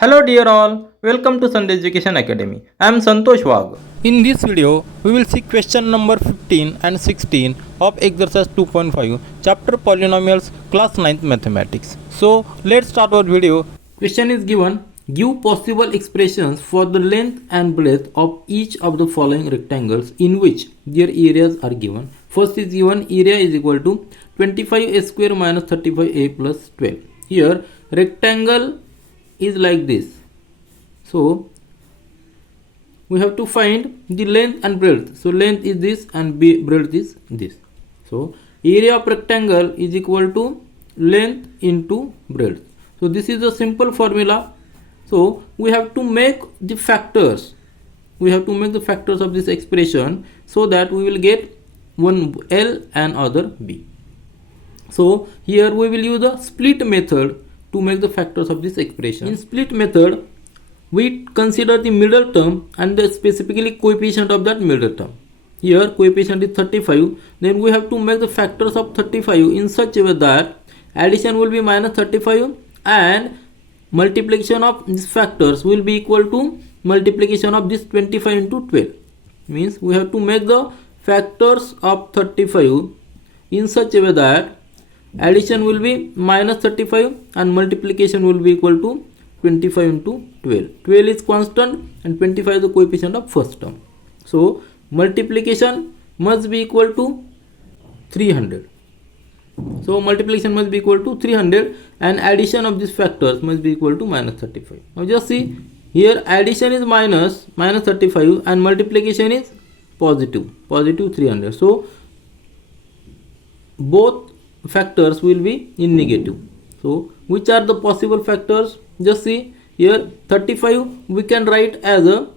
Hello dear all, welcome to Sandhya Education Academy. I am Santosh Wag. In this video, we will see question number 15 and 16 of exercise 2.5, chapter Polynomials, class 9th Mathematics. So, let's start our video. Question is given, give possible expressions for the length and breadth of each of the following rectangles in which their areas are given. First is given area is equal to 25a square minus 35a plus 12. Here, rectangle is like this. So we have to find the length and breadth. So length is this and breadth is this. So area of rectangle is equal to length into breadth. So this is a simple formula. So we have to make the factors. We have to make the factors of this expression so that we will get one L and other B. So here we will use the split method to make the factors of this expression. In split method, we consider the middle term and the specifically coefficient of that middle term. Here coefficient is 35. Then we have to make the factors of 35 in such a way that addition will be minus 35 and multiplication of these factors will be equal to multiplication of this 25 into 12. Means we have to make the factors of 35 in such a way that addition will be minus 35 and multiplication will be equal to 25 into 12. 12 is constant and 25 is the coefficient of first term. So multiplication must be equal to 300. So multiplication must be equal to 300 and addition of these factors must be equal to minus 35. Now just see, here addition is minus 35 and multiplication is positive 300. So both factors will be in negative. So which are the possible factors? Just see, here 35 we can write as a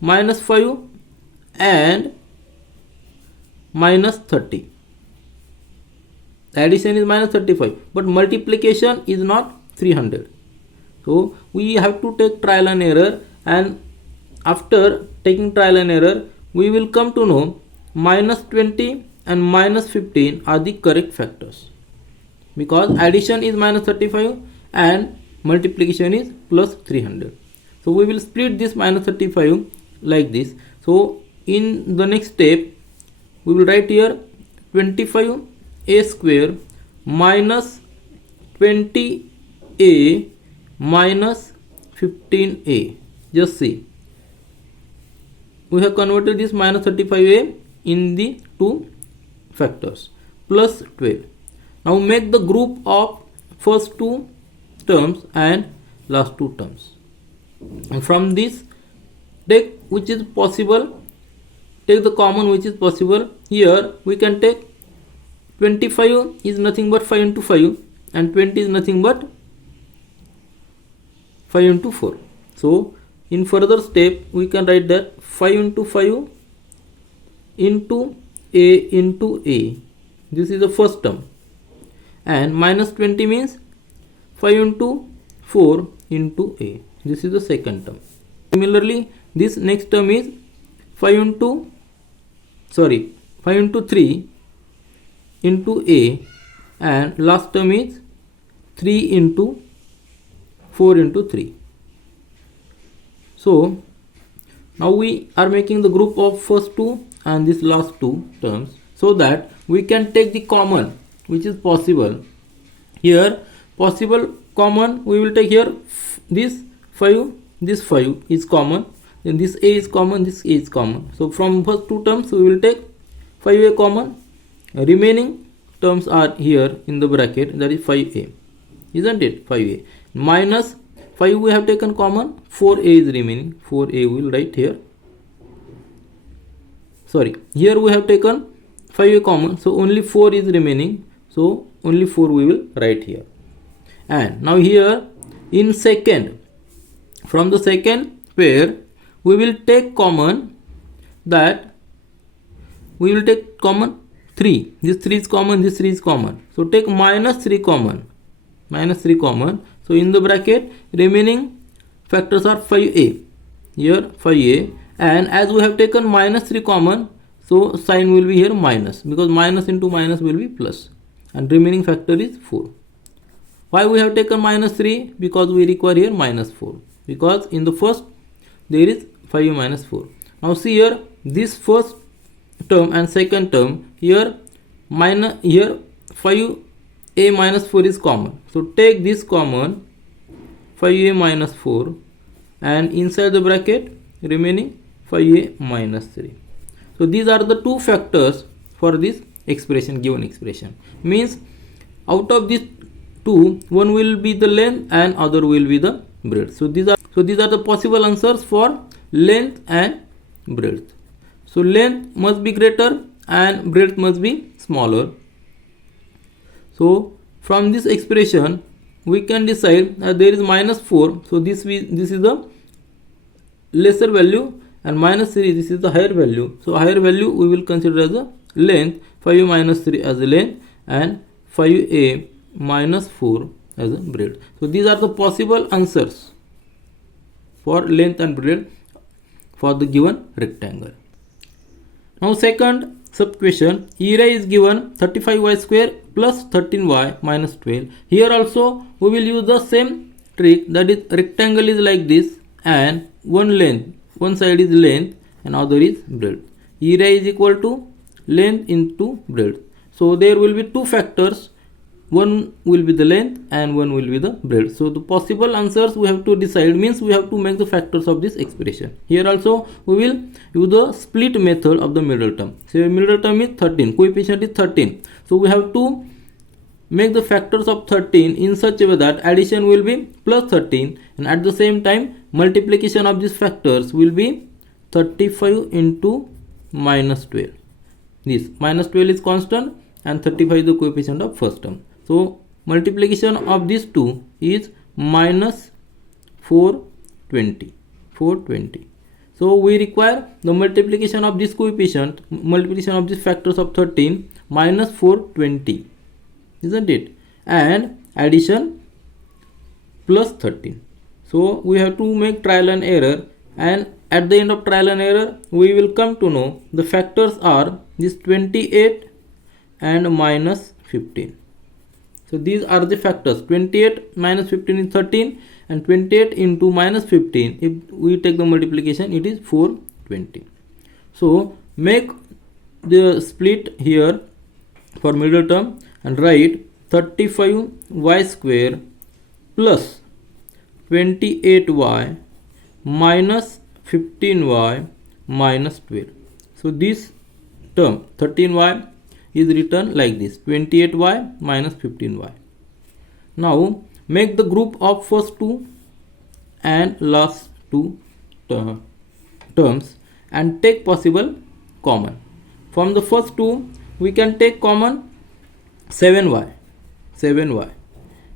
minus 5 and minus 30. Addition is minus 35 but multiplication is not 300. So we have to take trial and error, and after taking trial and error we will come to know minus 20 and minus 15 are the correct factors, because addition is minus 35 and multiplication is plus 300. So we will split this minus 35 like this. So in the next step we will write here 25a square minus 20a minus 15a. Just see, we have converted this minus 35a in the two factors plus 12. Now make the group of first two terms and last two terms. And from this take which is possible, take the common which is possible. Here we can take 25 is nothing but 5 into 5 and 20 is nothing but 5 into 4. So in further step we can write that 5 into 5 into a. This is the first term. And minus 20 means 5 into 4 into a. This is the second term. Similarly, this next term is 5 into 3 into a, and last term is 3 into 4 into 3. So now we are making the group of first two and this last two terms so that we can take the common which is possible. Here possible common we will take here this 5 is common, then this a is common, this a is common. So from first two terms we will take 5a common, remaining terms are here in the bracket, that is 5a, isn't it? 5a minus 5 we have taken common, 4a is remaining, 4a we will write here. Here we have taken 5a common, so only 4 is remaining, so only 4 we will write here. And now here in second, from the second pair we will take common, that we will take common 3. This 3 is common, this 3 is common, so take minus 3 common. So in the bracket remaining factors are 5a, here 5a, and as we have taken minus 3 common, so sign will be here minus, because minus into minus will be plus, and remaining factor is 4. Why we have taken minus 3? Because we require here minus 4. because in the first there is 5a minus 4. Now see here, this first term and second term, here 5a minus 4 is common. So take this common, 5a minus 4, and inside the bracket remaining 5a minus 3. So these are the two factors for this expression, given expression. Means out of these two, one will be the length and other will be the breadth. So these are the possible answers for length and breadth. So length must be greater and breadth must be smaller. So from this expression we can decide that there is minus 4. So this is the lesser value, and minus 3, this is the higher value. So higher value we will consider as a length, 5a minus 3 as a length and 5a minus 4 as a breadth. So these are the possible answers for length and breadth for the given rectangle. Now second sub question, area is given 35y square plus 13y minus 12. Here also we will use the same trick, that is rectangle is like this and one side is length and other is breadth. Area is equal to length into breadth. So there will be two factors, one will be the length and one will be the breadth. So the possible answers we have to decide, means we have to make the factors of this expression. Here also we will use the split method of the middle term. So middle term is 13, coefficient is 13. So we have to make the factors of 13 in such a way that addition will be plus 13 and at the same time multiplication of these factors will be 35 into minus 12. This minus 12 is constant and 35 is the coefficient of first term. So multiplication of these two is minus 420. So we require the multiplication of this coefficient, multiplication of these factors of 13 minus 420, isn't it? And addition plus 13. So we have to make trial and error, and at the end of trial and error we will come to know the factors are this 28 and minus 15. So these are the factors. 28 minus 15 is 13 and 28 into minus 15, if we take the multiplication, it is 420. So make the split here for middle term and write 35y square plus 28y minus 15y minus 12. So this term 13y is written like this, 28y minus 15y. Now make the group of first two and last two terms and take possible common. From the first two we can take common 7y,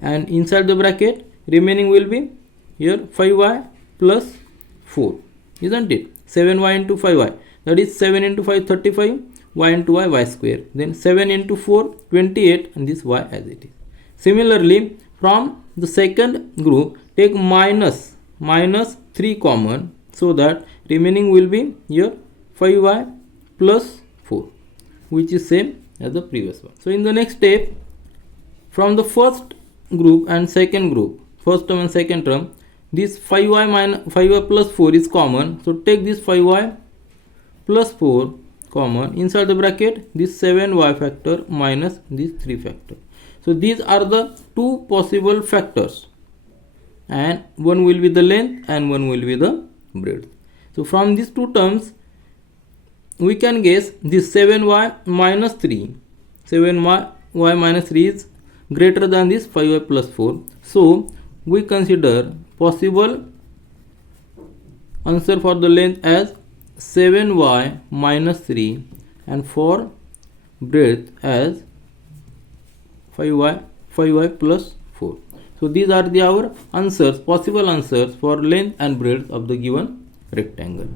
and inside the bracket remaining will be here 5y plus 4, isn't it? 7y into 5y, that is 7 into 5 35, y into y square, then 7 into 4 28, and this y as it is. Similarly from the second group take minus 3 common, so that remaining will be here 5y plus 4, which is same as the previous one. So in the next step, from the first group and second group, first term and second term, this 5y plus 4 is common. So take this 5y plus 4 common, inside the bracket this 7y factor minus this 3 factor. So these are the two possible factors, and one will be the length and one will be the breadth. So from these two terms we can guess this 7y minus 3 is greater than this 5y plus 4. So we consider possible answer for the length as 7y minus 3 and for breadth as 5y plus 4. So these are our answers, possible answers for length and breadth of the given rectangle.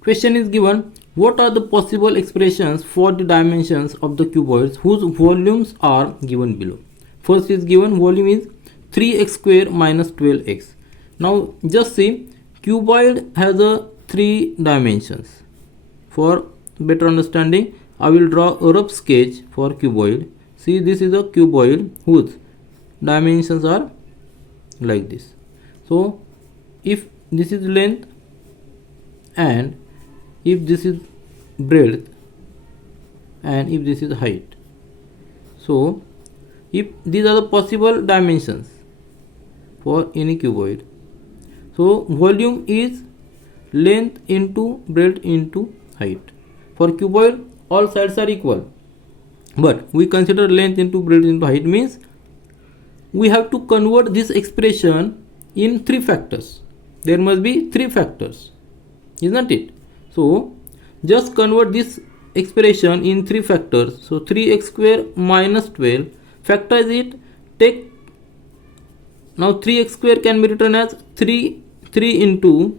Question is given, what are the possible expressions for the dimensions of the cuboids whose volumes are given below? First is given volume is 3x square minus 12x. Now just see, cuboid has a 3 dimensions. For better understanding, I will draw a rough sketch for cuboid. See, this is a cuboid whose dimensions are like this. So if this is length and if this is breadth and if this is height. So if these are the possible dimensions for any cuboid, so volume is length into breadth into height. For cuboid all sides are equal, but we consider length into breadth into height means we have to convert this expression in 3 factors. There must be 3 factors, isn't it? So just convert this expression in 3 factors. So 3x square minus 12, factorize it, take, now 3x square can be written as 3 into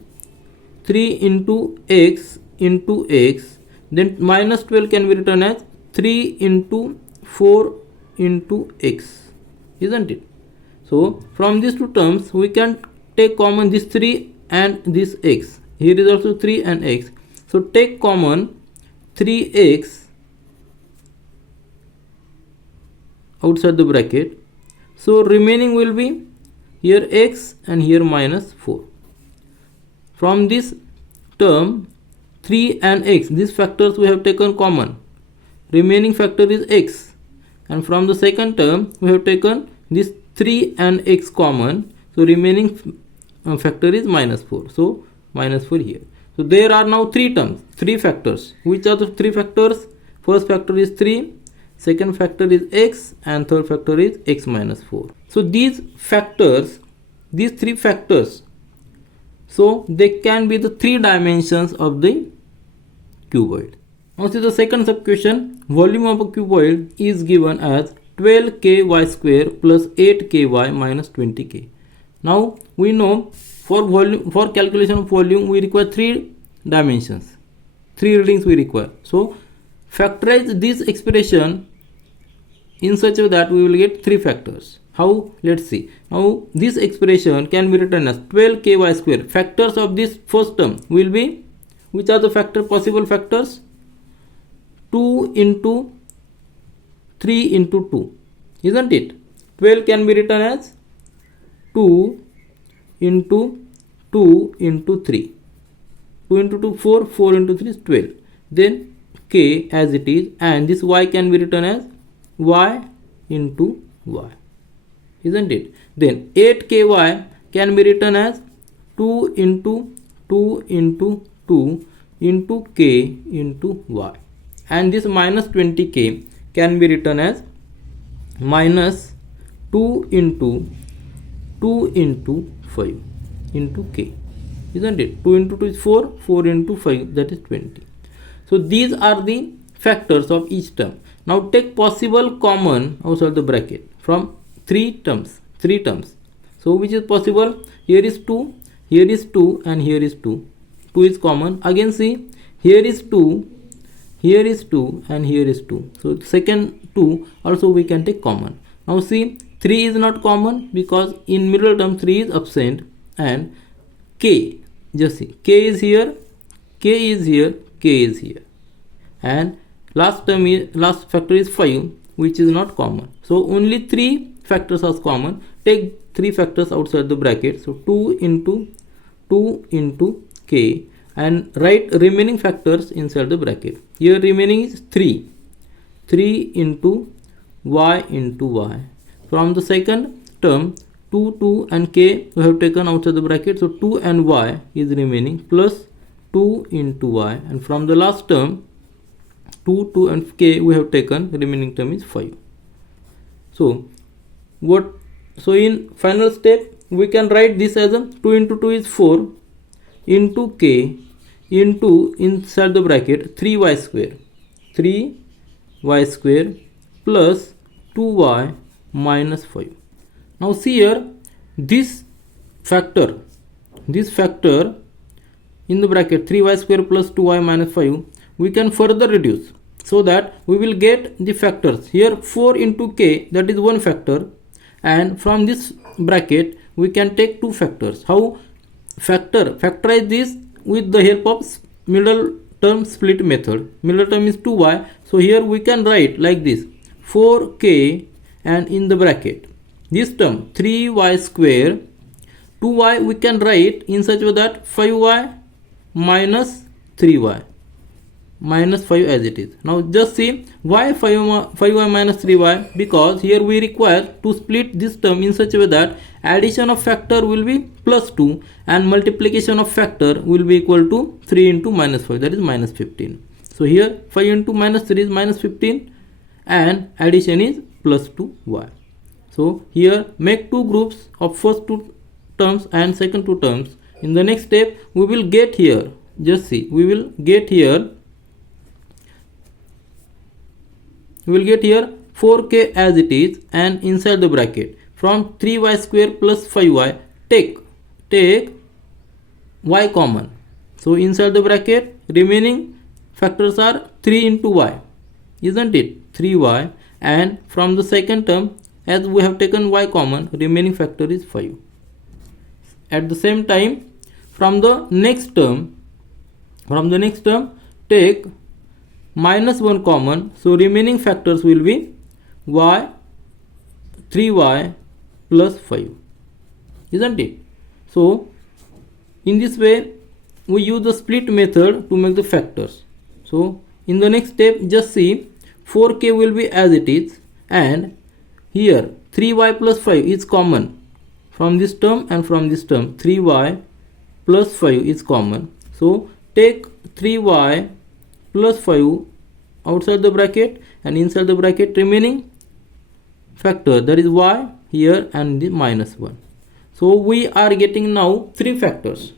x into x, then minus 12 can be written as 3 into 4 into x, isn't it? So from these two terms we can take common this 3 and this x. Here is also 3 and x. So take common 3x outside the bracket. So remaining will be here x and here minus 4. From this term 3 and x, these factors we have taken common. Remaining factor is x, and from the second term we have taken this 3 and x common. So remaining factor is minus 4. So minus 4 here. So there are now 3 terms, 3 factors. Which are the 3 factors? First factor is 3, second factor is x, and third factor is x minus 4. So these factors, these 3 factors, so they can be the 3 dimensions of the cuboid. Now see the second sub question. Volume of a cuboid is given as 12ky square plus 8ky minus 20k. Now we know for volume, for calculation of volume we require 3 dimensions, 3 readings we require. So factorize this expression in such a way that we will get 3 factors. How? Let's see. Now this expression can be written as 12ky square. Factors of this first term will be, which are the possible factors? 2 into 3 into 2, isn't it? 12 can be written as 2 into 2 into 3. 2 into 2 4, 4 into 3 is 12. Then k as it is, and this y can be written as y into y, isn't it? Then 8ky can be written as 2 into 2 into 2 into k into y, and this minus 20k can be written as minus 2 into 2 into 5 into k, isn't it? 2 into 2 is 4, 4 into 5, that is 20. So these are the factors of each term. Now take possible common outside the bracket from 3 terms. So which is possible? Here is 2, here is 2, and here is 2. 2 is common. Again see, here is 2, here is 2, and here is 2. So second 2 also we can take common. Now see, 3 is not common because in middle term 3 is absent, and k, just see, k is here, k is here, k is here, and last factor is 5, which is not common. So only 3 factors are common. Take 3 factors outside the bracket. So 2 into k, and write remaining factors inside the bracket. Here remaining is 3 into y into y. From the second term 2 and k we have taken outside the bracket. So 2 and y is remaining plus 2 into y, and from the last term 2 and k we have taken, remaining term is 5. So in final step we can write this as a 2 into 2 is 4 into k into inside the bracket 3y square plus 2y minus 5. Now see here, this factor in the bracket 3y square plus 2y minus 5 we can further reduce, so that we will get the factors. Here 4 into k, that is one factor, and from this bracket we can take 2 factors. How? Factorize this with the help of middle term split method. Middle term is 2y, so here we can write like this, 4k, and in the bracket this term 3y square 2y we can write in such a way that 5y minus 3y minus 5 as it is. Now just see why 5y minus 3y, because here we require to split this term in such a way that addition of factor will be plus 2 and multiplication of factor will be equal to 3 into minus 5, that is minus 15. So here 5 into minus 3 is minus 15 and addition is plus 2y. So here make two groups of first two terms and second two terms. In the next step we will get here, just see, we will get here 4k as it is, and inside the bracket from 3y square plus 5y take y common. So inside the bracket remaining factors are 3 into y, isn't it, 3y, and from the second term as we have taken y common, remaining factor is 5. At the same time from the next term take minus 1 common, so remaining factors will be y, 3y plus 5, isn't it? So in this way we use the split method to make the factors. So in the next step just see 4k will be as it is, and here 3y plus 5 is common from this term and from this term, 3y plus 5 is common. So take 3y plus 5 outside the bracket, and inside the bracket remaining factor, that is y here and the minus 1. So we are getting now three factors.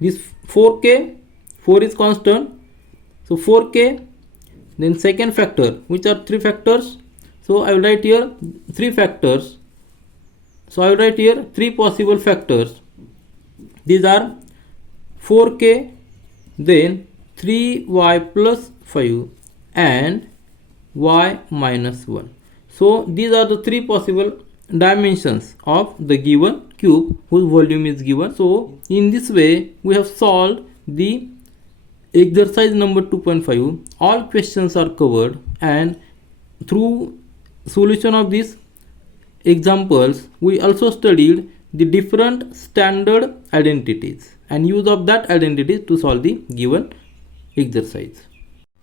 This 4k, 4 is constant, so 4k, then second factor, which are three factors. So I will write here three factors. So I will write here three possible factors. These are 4k, then 3y plus 5 and y minus 1. So these are the three possible dimensions of the given cube whose volume is given. So in this way we have solved the exercise number 2.5. All questions are covered, and through solution of these examples we also studied the different standard identities and use of that identity to solve the given exercise.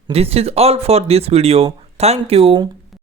This is all for this video. Thank you.